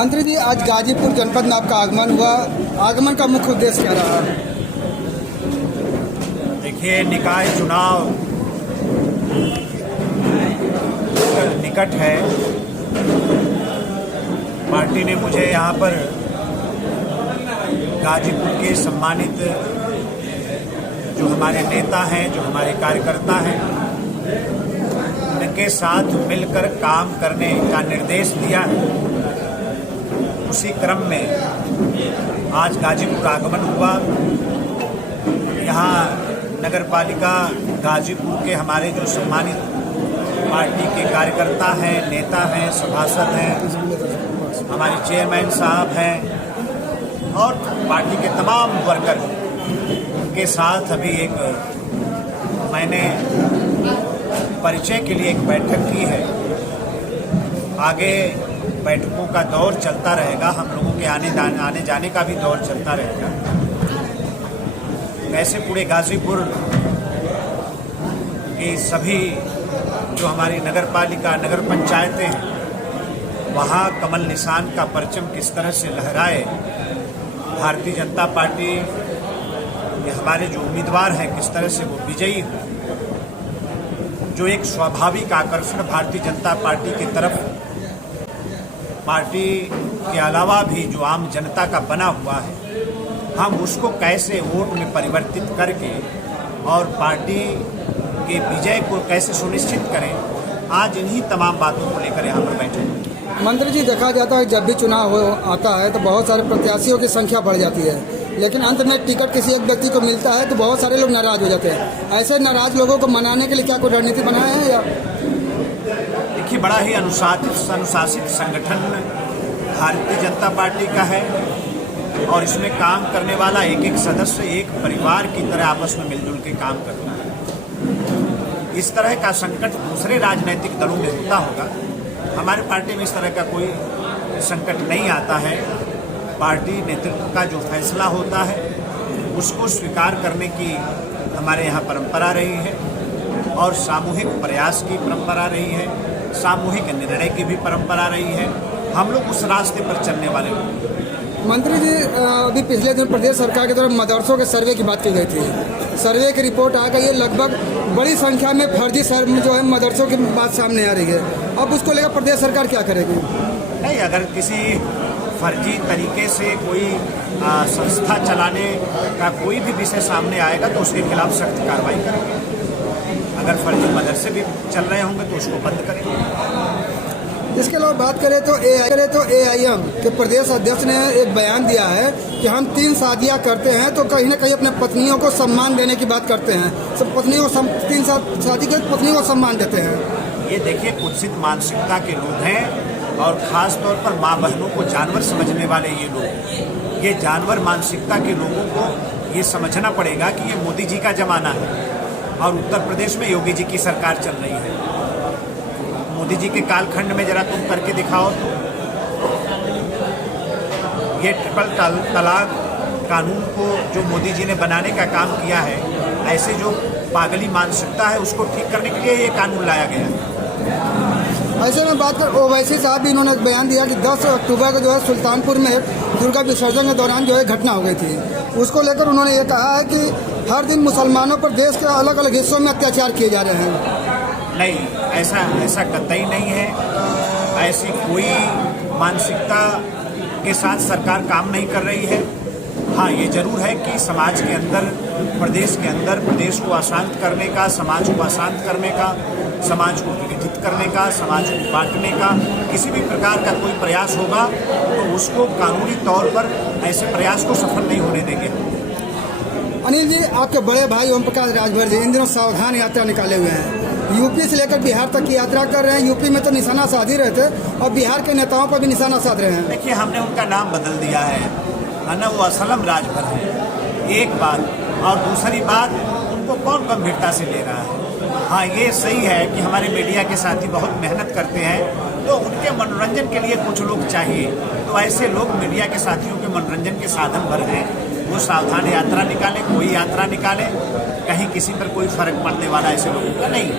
मंत्री जी, आज गाजीपुर जनपद में आपका आगमन हुआ। आगमन का मुख्य उद्देश्य क्या रहा? देखिए, निकाय चुनाव निकट है। पार्टी ने मुझे यहाँ पर गाजीपुर के सम्मानित जो हमारे नेता हैं, जो हमारे कार्यकर्ता हैं, उनके साथ मिलकर काम करने का निर्देश दिया है। उसी क्रम में आज गाजीपुर आगमन हुआ। यहाँ नगर पालिका गाजीपुर के हमारे जो सम्मानित पार्टी के कार्यकर्ता हैं, नेता हैं, सभासद हैं, हमारे चेयरमैन साहब हैं और पार्टी के तमाम वर्कर, उनके साथ अभी एक मैंने परिचय के लिए एक बैठक की है। आगे बैठकों का दौर चलता रहेगा, हम लोगों के आने जाने का भी दौर चलता रहेगा। वैसे पूरे गाजीपुर के सभी जो हमारी नगर पालिका, नगर पंचायतें हैं, वहाँ कमल निशान का परचम किस तरह से लहराए, भारतीय जनता पार्टी ये हमारे जो उम्मीदवार हैं किस तरह से वो विजयी हो, जो एक स्वाभाविक आकर्षण भारतीय जनता पार्टी की तरफ पार्टी के अलावा भी जो आम जनता का बना हुआ है, हम उसको कैसे वोट में परिवर्तित करके और पार्टी के विजय को कैसे सुनिश्चित करें, आज इन्हीं तमाम बातों को लेकर यहाँ पर बैठे हैं। मंत्री जी, देखा जाता है जब भी चुनाव आता है तो बहुत सारे प्रत्याशियों की संख्या बढ़ जाती है, लेकिन अंत में टिकट किसी एक व्यक्ति को मिलता है तो बहुत सारे लोग नाराज हो जाते हैं। ऐसे नाराज लोगों को मनाने के लिए क्या कोई रणनीति बनाया है या? देखिए, बड़ा ही अनुशासित संगठन भारतीय जनता पार्टी का है और इसमें काम करने वाला एक एक सदस्य एक परिवार की तरह आपस में मिलजुल के काम करता है। इस तरह का संकट दूसरे राजनीतिक दलों में होता होगा, हमारे पार्टी में इस तरह का कोई संकट नहीं आता है। पार्टी नेतृत्व का जो फैसला होता है उसको स्वीकार करने की हमारे यहाँ परंपरा रही है और सामूहिक प्रयास की परंपरा रही है, सामूहिक निर्णय की भी परंपरा रही है। हम लोग उस रास्ते पर चलने वाले लोग। मंत्री जी, अभी पिछले दिन प्रदेश सरकार की तरफ मदरसों के सर्वे की बात की गई थी। सर्वे की रिपोर्ट आ गई है, लगभग बड़ी संख्या में फर्जी सर्वे जो है मदरसों की बात सामने आ रही है। अब उसको लेकर प्रदेश सरकार क्या करेगी? नहीं, अगर किसी फर्जी तरीके से कोई संस्था चलाने का कोई भी विषय सामने आएगा तो उसके खिलाफ सख्त कार्रवाई करेंगे। अगर फर्जी मदरसे भी चल रहे होंगे तो उसको बंद करेंगे। इसके अलावा बात करें तो AIM के प्रदेश अध्यक्ष ने एक बयान दिया है कि हम 3 शादियां करते हैं तो कहीं ना कहीं अपने पत्नियों को सम्मान देने की बात करते हैं। सब पत्नियों को 3 शादी के पत्नियों को सम्मान देते हैं। ये देखिए, कुत्सित मानसिकता के लोग हैं और ख़ास तौर पर माँ बहनों को जानवर समझने वाले ये लोग, ये जानवर मानसिकता के लोगों को ये समझना पड़ेगा कि ये मोदी जी का ज़माना है और उत्तर प्रदेश में योगी जी की सरकार चल रही है। मोदी जी के कालखंड में जरा तुम करके दिखाओ तो ये ट्रिपल तलाक कानून को जो मोदी जी ने बनाने का काम किया है, ऐसे जो पागली मानसिकता है उसको ठीक करने के लिए ये कानून लाया गया है। ऐसे में बात कर ओवैसी साहब भी इन्होंने बयान दिया कि 10 अक्टूबर को जो है सुल्तानपुर में दुर्गा विसर्जन के दौरान जो है घटना हो गई थी। उसको लेकर उन्होंने ये कहा है कि हर दिन मुसलमानों पर देश के अलग अलग हिस्सों में अत्याचार किए जा रहे हैं। नहीं, ऐसा कतई नहीं है। ऐसी कोई मानसिकता के साथ सरकार काम नहीं कर रही है। हाँ, ये जरूर है कि समाज के अंदर, प्रदेश के अंदर प्रदेश को अशांत करने का, समाज को अशांत करने का, समाज को विघटित करने का, समाज को बांटने का किसी भी प्रकार का कोई प्रयास होगा तो उसको कानूनी तौर पर ऐसे प्रयास को सफल नहीं होने देंगे। अनिल जी, आपके बड़े भाई ओम प्रकाश राजभर जी इन दिनों सावधान यात्रा निकाले हुए हैं। यूपी से लेकर बिहार तक की यात्रा कर रहे हैं। यूपी में तो निशाना साध ही रहे थे और बिहार के नेताओं पर भी निशाना साध रहे हैं। देखिए, हमने उनका नाम बदल दिया है ना, वो असलम राजभर है, एक बात। और दूसरी बात, उनको कौन गंभीरता से ले रहा है? हाँ, ये सही है कि हमारे मीडिया के साथी बहुत मेहनत करते हैं तो उनके मनोरंजन के लिए कुछ लोग चाहिए, तो ऐसे लोग मीडिया के साथियों के मनोरंजन के साधन भर हैं। वो सावधान यात्रा निकाले, कोई यात्रा निकाले, कहीं किसी पर कोई फर्क पड़ने वाला ऐसे लोगों का नहीं।